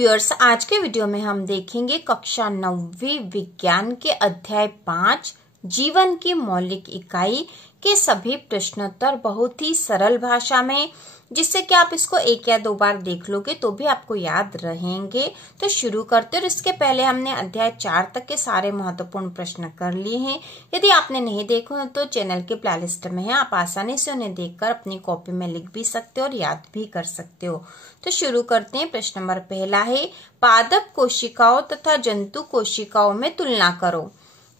Viewers, आज के video में हम देखेंगे कक्षा 9वीं विज्ञान के अध्याय 5 जीवन की मौलिक इकाई के सभी प्रश्नोत्तर बहुत ही सरल भाषा में, जिससे कि आप इसको एक या दो बार देख लोगे तो भी आपको याद रहेंगे। तो शुरू करते हैं। इसके पहले हमने अध्याय 4 तक के सारे महत्वपूर्ण प्रश्न कर लिए हैं। यदि आपने नहीं देखे हो तो चैनल के प्लेलिस्ट में है, आप आसानी से उन्हें देखकर अपनी कॉपी में लिख भी सकते हो और याद भी कर सकते हो। तो शुरू करते हैं। प्रश्न नंबर पहला है, पादप कोशिकाओं तथा जंतु कोशिकाओं में तुलना करो।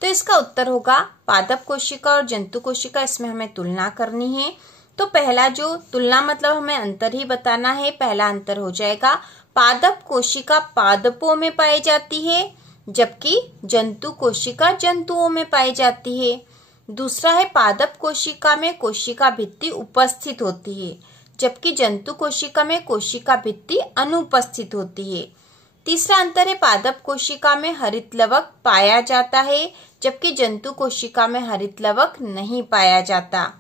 तो इसका उत्तर होगा पादप कोशिका और जंतु कोशिका, इसमें हमें तुलना करनी है। तो पहला जो तुलना मतलब हमें अंतर ही बताना है। पहला अंतर हो जाएगा पादप कोशिका पादपों में पाई जाती है, जबकि जंतु कोशिका जंतुओं में पाई जाती है। दूसरा है पादप कोशिका में कोशिका भित्ति उपस्थित होती है, जबकि जंतु कोशिका में कोशिका भित्ति अनुपस्थित होती है। तीसरा अंतर है पादप कोशिका में हरित लवक पाया जाता है, जबकि जंतु कोशिका में हरित लवक नहीं पाया जाता।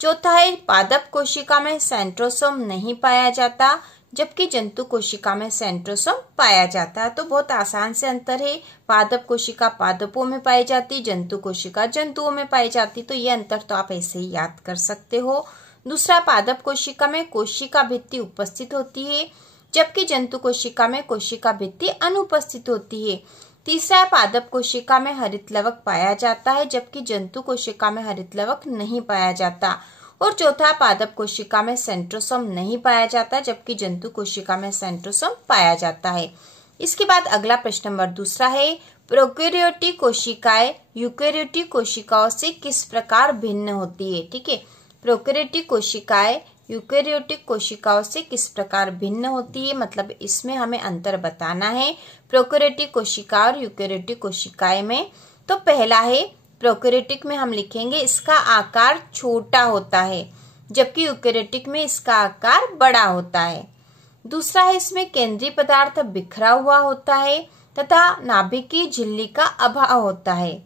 चौथा है पादप कोशिका में सेंट्रोसोम नहीं पाया जाता, जबकि जंतु कोशिका में सेंट्रोसोम पाया जाता है। तो बहुत आसान से अंतर है। पादप कोशिका पादपों में पाई जाती, जंतु कोशिका जंतुओं में पाई जाती। तो ये अंतर तो आप ऐसे ही याद कर सकते हो। दूसरा, पादप कोशिका में कोशिका भित्ति उपस्थित होती है, जबकि जंतु कोशिका में कोशिका भित्ति अनुपस्थित होती है। तीसरा, पादप कोशिका में हरित लवक पाया जाता है, जबकि जंतु कोशिका में हरित लवक नहीं पाया जाता। और चौथा, पादप कोशिका में सेंट्रोसोम नहीं पाया जाता, जबकि जंतु कोशिका में सेंट्रोसोम पाया जाता है। इसके बाद अगला प्रश्न नंबर दूसरा है, प्रोकैरियोटिक कोशिकाएं यूकेरियोटिक कोशिकाओं से किस प्रकार भिन्न होती है। ठीक है, प्रोकैरियोटिक कोशिकाएं यूकेरियोटिक कोशिकाओं से किस प्रकार भिन्न होती है, मतलब इसमें हमें अंतर बताना है प्रोकैरियोटिक कोशिका और यूकेरियोटिक कोशिकाएं में। तो पहला है प्रोकैरियोटिक में हम लिखेंगे इसका आकार छोटा होता है, जबकि यूकेरियोटिक में इसका आकार बड़ा होता है। दूसरा है इसमें केंद्रीय पदार्थ बिखरा हुआ होता है तथा नाभिकीय झिल्ली का अभाव होता है।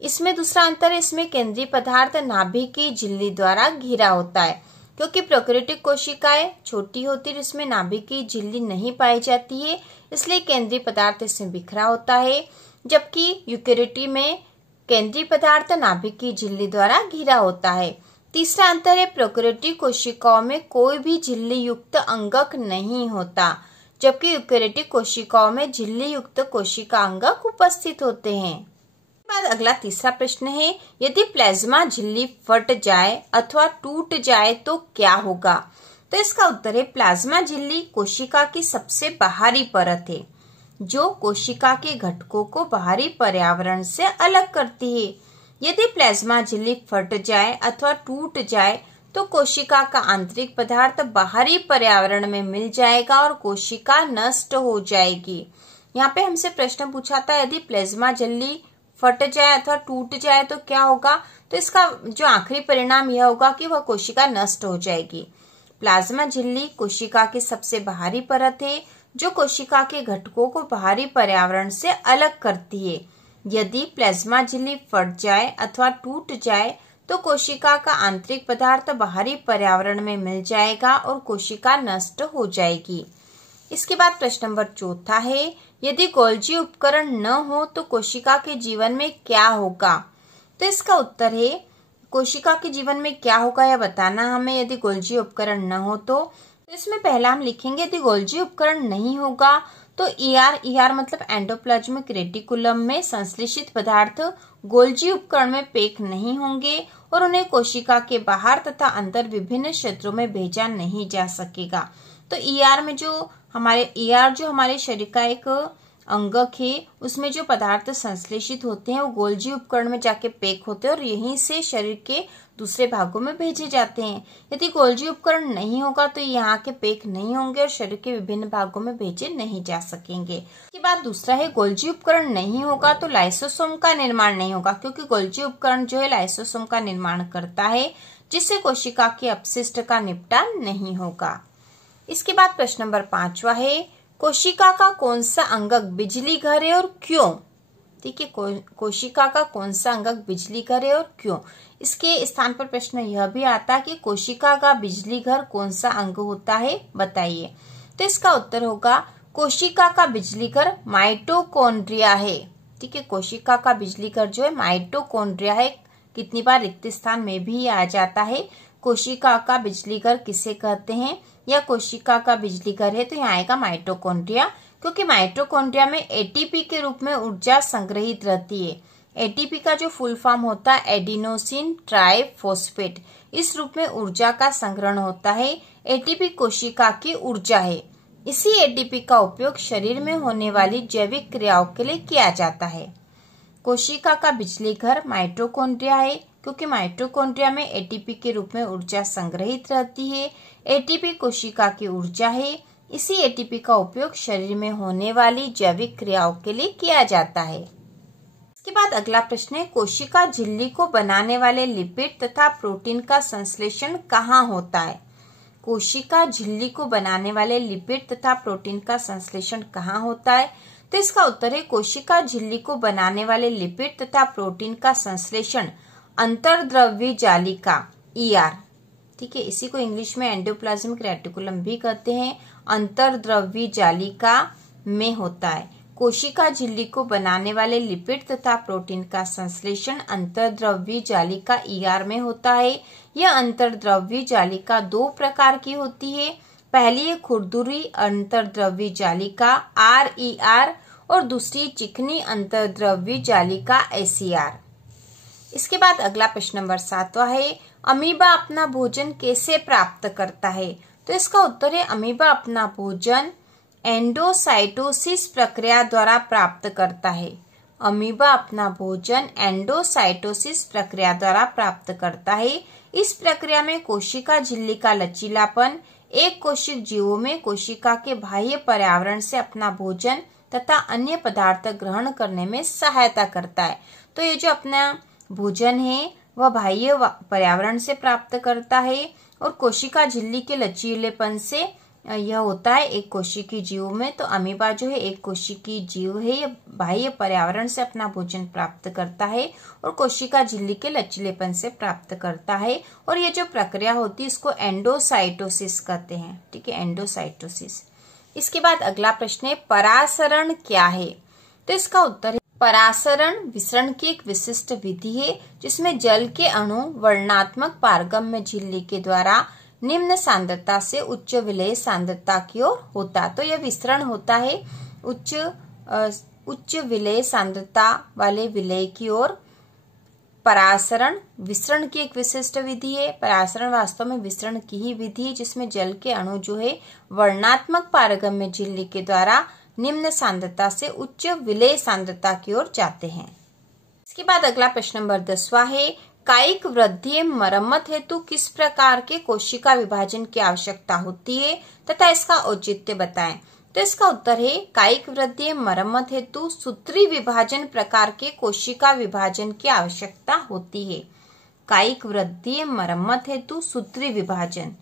इसमें दूसरा अंतर है, इसमें केंद्रीय पदार्थ नाभिकीय झिल्ली द्वारा घिरा होता है, क्योंकि प्रोकैरियोटिक कोशिकाएं छोटी होती है, इसमें नाभिकीय झिल्ली नहीं पाई जाती है, इसलिए केंद्रीय पदार्थ इसमें बिखरा होता है। जबकि यूकेरियोटिक में केंद्रीय पदार्थ नाभिकीय झिल्ली द्वारा घिरा होता है। तीसरा अंतर है, प्रोकैरियोटिक कोशिकाओं में कोई भी झिल्ली युक्त अंगक नहीं होता, जबकि यूकेरियोटिक कोशिकाओं में झिल्ली युक्त कोशिका अंगक उपस्थित होते हैं। बाद अगला तीसरा प्रश्न है, यदि प्लाज्मा झिल्ली फट जाए अथवा टूट जाए तो क्या होगा। तो इसका उत्तर है प्लाज्मा झिल्ली कोशिका की सबसे बाहरी परत है, जो कोशिका के घटकों को बाहरी पर्यावरण से अलग करती है। यदि प्लाज्मा झिल्ली फट जाए अथवा टूट जाए तो कोशिका का आंतरिक पदार्थ बाहरी पर्यावरण में मिल जाएगा और कोशिका नष्ट हो जाएगी। यहाँ पे हमसे प्रश्न पूछा था, यदि प्लाज्मा झिल्ली फट जाए अथवा टूट जाए तो क्या होगा। तो इसका जो आखिरी परिणाम यह होगा कि वह कोशिका नष्ट हो जाएगी। प्लाज्मा झिल्ली कोशिका की सबसे बाहरी परत है, जो कोशिका के घटकों को बाहरी पर्यावरण से अलग करती है। यदि प्लाज्मा झिल्ली फट जाए अथवा टूट जाए तो कोशिका का आंतरिक पदार्थ बाहरी पर्यावरण में मिल जाएगा और कोशिका नष्ट हो जाएगी। इसके बाद प्रश्न नंबर चौथा है, यदि गोल्जी उपकरण न हो तो कोशिका के जीवन में क्या होगा। तो इसका उत्तर है कोशिका के जीवन में क्या होगा यह बताना हमें, यदि गोल्जी उपकरण न हो तो इसमें पहला हम लिखेंगे यदि गोल्जी उपकरण नहीं होगा तो ईआर मतलब एंडोप्लाज्मिक रेटिकुलम में संश्लेषित पदार्थ गोल्जी उपकरण में पैक नहीं होंगे और उन्हें कोशिका के बाहर तथा अंदर विभिन्न क्षेत्रों में भेजा नहीं जा सकेगा। तो ईआर जो हमारे शरीर का एक अंगक है, उसमें जो पदार्थ संश्लेषित होते हैं वो गोल्जी उपकरण में जाके पैक होते हैं और यहीं से शरीर के दूसरे भागों में भेजे जाते हैं। यदि गोल्जी उपकरण नहीं होगा तो यहाँ के पैक नहीं होंगे और शरीर के विभिन्न भागों में भेजे नहीं जा सकेंगे। इसके बाद दूसरा है, गोल्जी उपकरण नहीं होगा तो लाइसोसोम का निर्माण नहीं होगा, क्योंकि गोल्जी उपकरण जो है लाइसोसोम का निर्माण करता है, जिससे कोशिका के अपशिष्ट का निपटान नहीं होगा। इसके बाद प्रश्न नंबर 5वां है, कोशिका का कौन सा अंगक बिजली घर है और क्यों। ठीक है, कोशिका का कौन सा अंगक बिजली घर है और क्यों। इसके स्थान पर प्रश्न यह भी आता है कि कोशिका का बिजली घर कौन सा अंग होता है बताइए। तो इसका उत्तर होगा कोशिका का बिजली घर माइटोकॉन्ड्रिया है। ठीक है, कोशिका का बिजली घर जो है माइटोकॉन्ड्रिया है। कितनी बार रिक्त स्थान में भी आ जाता है। कोशिका का बिजली घर किसे कहते हैं, या कोशिका का बिजली घर है तो यहाँ आएगा माइटोकॉन्ड्रिया, क्योंकि माइटोकॉन्ड्रिया में एटीपी के रूप में ऊर्जा संग्रहित रहती है। एटीपी का जो फुल फॉर्म होता है एडिनोसिन ट्राइफॉस्फेट, इस रूप में ऊर्जा का संग्रहण होता है। एटीपी कोशिका की ऊर्जा है। इसी एटीपी का उपयोग शरीर में होने वाली जैविक क्रियाओं के लिए किया जाता है। कोशिका का बिजली घर माइटोकॉन्ड्रिया है, क्योंकि माइटोकॉन्ड्रिया में एटीपी के रूप में ऊर्जा संग्रहित रहती है। एटीपी कोशिका की ऊर्जा है। इसी एटीपी का उपयोग शरीर में होने वाली जैविक क्रियाओं के लिए किया जाता है। इसके बाद अगला प्रश्न है, कोशिका झिल्ली को बनाने वाले लिपिड तथा प्रोटीन का संश्लेषण कहाँ होता है। कोशिका झिल्ली को बनाने वाले लिपिड तथा प्रोटीन का संश्लेषण कहाँ होता है, तो इसका उत्तर है कोशिका झिल्ली को बनाने वाले लिपिड तथा प्रोटीन का संश्लेषण अंतर्द्रव्यी जालिका ER, ठीक है, इसी को इंग्लिश में एंडोप्लाज्मिक रेटिकुलम भी कहते हैं, अंतर्द्रव्यी जालिका में होता है। कोशिका झिल्ली को बनाने वाले लिपिड तथा प्रोटीन का संश्लेषण अंतर्द्रव्यी जालिका ER में होता है। यह अंतर्द्रव्यी जालिका दो प्रकार की होती है। पहली है खुरदुरी अंतर्द्रव्यी जालिका RER और दूसरी चिकनी अंतर्द्रव्यी जालिका SER। इसके बाद अगला प्रश्न नंबर 7वां है, अमीबा अपना भोजन कैसे प्राप्त करता है, तो इसका उत्तर है अमीबा अपना भोजन एंडोसाइटोसिस प्रक्रिया द्वारा प्राप्त करता है। अमीबा अपना भोजन एंडोसाइटोसिस प्रक्रिया द्वारा प्राप्त करता है। इस प्रक्रिया में कोशिका झिल्ली का लचीलापन एक कोशिक जीवों में कोशिका के बाह्य पर्यावरण से अपना भोजन तथा अन्य पदार्थ ग्रहण करने में सहायता करता है। तो ये जो अपना भोजन है वह बाह्य पर्यावरण से प्राप्त करता है और कोशिका झिल्ली के लचीलेपन से यह होता है एक कोशिकी जीव में। तो अमीबा जो है एक कोशिकी जीव है, यह बाह्य पर्यावरण से अपना भोजन प्राप्त करता है और कोशिका झिल्ली के लचीलेपन से प्राप्त करता है। और ये जो प्रक्रिया होती है इसको एंडोसाइटोसिस कहते हैं। ठीक है, एंडोसाइटोसिस। इसके बाद अगला प्रश्न है, परासरण क्या है, तो इसका उत्तर है परासरण विसरण की एक विशिष्ट विधि है जिसमें जल के अणु वर्णात्मक पारगम्य झिल्ली के द्वारा निम्न सांद्रता से उच्च विलेय सांद्रता की ओर होता। तो यह विसरण होता है उच्च विलेय सांद्रता वाले विलेय की ओर। परासरण विसरण की एक विशिष्ट विधि है। परासरण वास्तव में विसरण की ही विधि है जिसमें जल के अणु जो है वर्णात्मक पारगम्य झिल्ली के द्वारा निम्न सांद्रता से उच्च विलेय सांद्रता की ओर जाते हैं। इसके बाद अगला प्रश्न नंबर 10वां है, कायिक वृद्धि एवं मरम्मत हेतु किस प्रकार के कोशिका विभाजन की आवश्यकता होती है तथा इसका औचित्य बताएं। तो इसका उत्तर है कायिक वृद्धि एवं मरम्मत हेतु सूत्री विभाजन प्रकार के कोशिका विभाजन की आवश्यकता होती है। कायिक वृद्धि एवं मरम्मत हेतु सूत्री विभाजन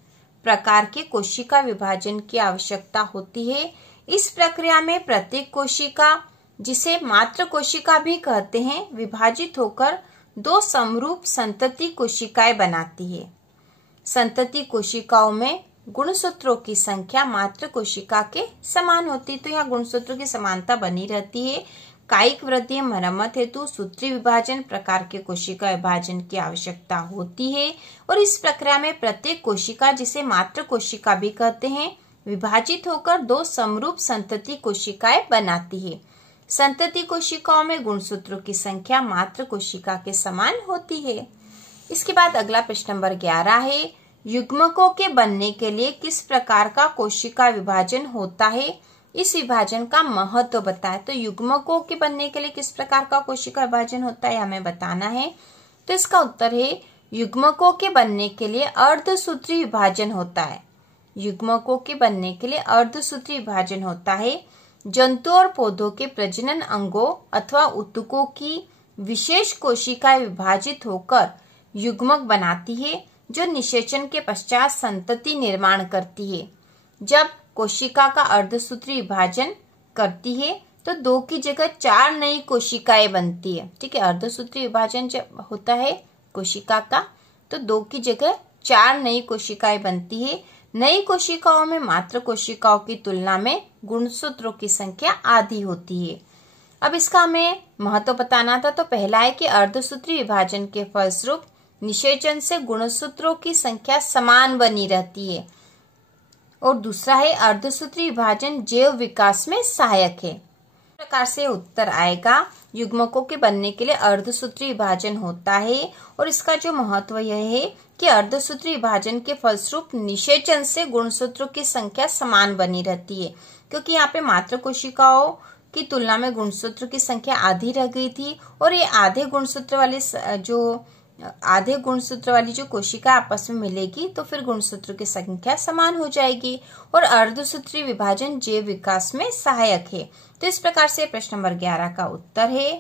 प्रकार के कोशिका विभाजन की आवश्यकता होती है। इस प्रक्रिया में प्रत्येक कोशिका, जिसे मात्र कोशिका भी कहते हैं, विभाजित होकर दो समरूप संतति कोशिकाएं बनाती है। संतति कोशिकाओं में गुणसूत्रों की संख्या मात्र कोशिका के समान होती है, तो यहाँ गुणसूत्रों की समानता बनी रहती है। कायिक वृद्धि मरम्मत हेतु सूत्री विभाजन प्रकार के कोशिका विभाजन की आवश्यकता होती है और इस प्रक्रिया में प्रत्येक कोशिका, जिसे मात्र कोशिका भी कहते हैं, विभाजित होकर दो समरूप संतति कोशिकाएं बनाती है। संतति कोशिकाओं में गुणसूत्रों की संख्या मात्र कोशिका के समान होती है। इसके बाद अगला प्रश्न नंबर 11 है, युग्मकों के बनने के लिए किस प्रकार का कोशिका विभाजन होता है, इस विभाजन का महत्व बताएं। तो युग्मकों के बनने के लिए किस प्रकार का कोशिका विभाजन होता है हमें बताना है। तो इसका उत्तर है युग्मकों के बनने के लिए अर्धसूत्री विभाजन होता है। युग्मकों के बनने के लिए अर्धसूत्री विभाजन होता है। जंतु और पौधों के प्रजनन अंगों अथवा ऊतकों की विशेष कोशिकाएं विभाजित होकर युग्मक बनाती है जो निषेचन के पश्चात संतति निर्माण करती है। जब कोशिका का अर्धसूत्री विभाजन करती है तो 2 की जगह 4 नई कोशिकाएं बनती है। ठीक है, अर्धसूत्री विभाजन जब होता है कोशिका का तो 2 की जगह 4 नई कोशिकाएं बनती है। नई कोशिकाओं में मात्र कोशिकाओं की तुलना में गुणसूत्रों की संख्या आधी होती है। अब इसका हमें महत्व बताना था। तो पहला है कि अर्धसूत्री विभाजन के फलस्वरूप निषेचन से गुणसूत्रों की संख्या समान बनी रहती है। और दूसरा है अर्धसूत्री विभाजन जैव विकास में सहायक है। इस प्रकार से उत्तर आएगा, युग्मकों के बनने के लिए अर्धसूत्री विभाजन होता है। और इसका जो महत्व यह है कि अर्धसूत्री विभाजन के फलस्वरूप निषेचन से गुणसूत्रों की संख्या समान बनी रहती है, क्योंकि यहाँ पे मात्र कोशिकाओं की तुलना में गुणसूत्र की संख्या आधी रह गई थी। और ये आधे गुणसूत्र वाली जो कोशिका आपस में मिलेगी तो फिर गुणसूत्र की संख्या समान हो जाएगी। और अर्धसूत्री विभाजन जैव विकास में सहायक है। तो इस प्रकार से प्रश्न नंबर 11 का उत्तर है।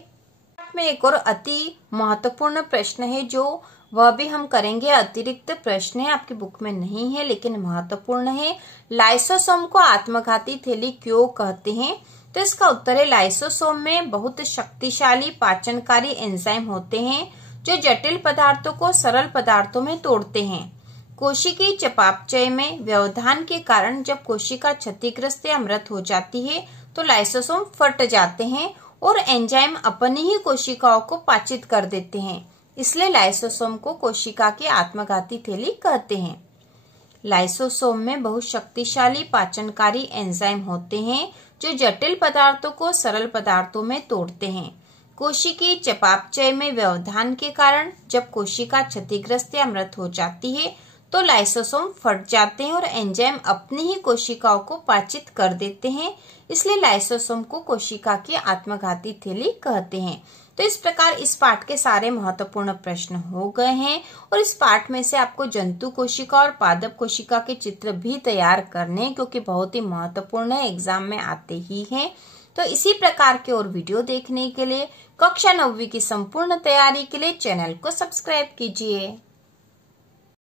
में एक और अति महत्वपूर्ण प्रश्न है, जो वह भी हम करेंगे। अतिरिक्त प्रश्न है, आपकी बुक में नहीं है लेकिन महत्वपूर्ण है। लाइसोसोम को आत्मघाती थैली क्यों कहते हैं? तो इसका उत्तर है, लाइसोसोम में बहुत शक्तिशाली पाचनकारी एंजाइम होते हैं जो जटिल पदार्थों को सरल पदार्थों में तोड़ते हैं। कोशिकीय चयापचय में व्यवधान के कारण जब कोशिका क्षतिग्रस्त या मृत हो जाती है तो लाइसोसोम फट जाते हैं और एंजाइम अपनी ही कोशिकाओं को पाचित कर देते हैं। इसलिए लाइसोसोम को कोशिका की आत्मघाती थैली कहते हैं। लाइसोसोम में बहुत शक्तिशाली पाचनकारी एंजाइम होते हैं जो जटिल पदार्थों को सरल पदार्थों में तोड़ते हैं। कोशिकीय चयापचय में व्यवधान के कारण जब कोशिका क्षतिग्रस्त या मृत हो जाती है तो लाइसोसोम फट जाते हैं और एंजाइम अपनी ही कोशिकाओं को पाचित कर देते हैं। इसलिए लाइसोसोम को कोशिका की आत्मघाती थैली कहते हैं। तो इस प्रकार इस पाठ के सारे महत्वपूर्ण प्रश्न हो गए हैं। और इस पाठ में से आपको जंतु कोशिका और पादप कोशिका के चित्र भी तैयार करने, क्योंकि बहुत ही महत्वपूर्ण है, एग्जाम में आते ही हैं। तो इसी प्रकार के और वीडियो देखने के लिए कक्षा 9वीं की संपूर्ण तैयारी के लिए चैनल को सब्सक्राइब कीजिए।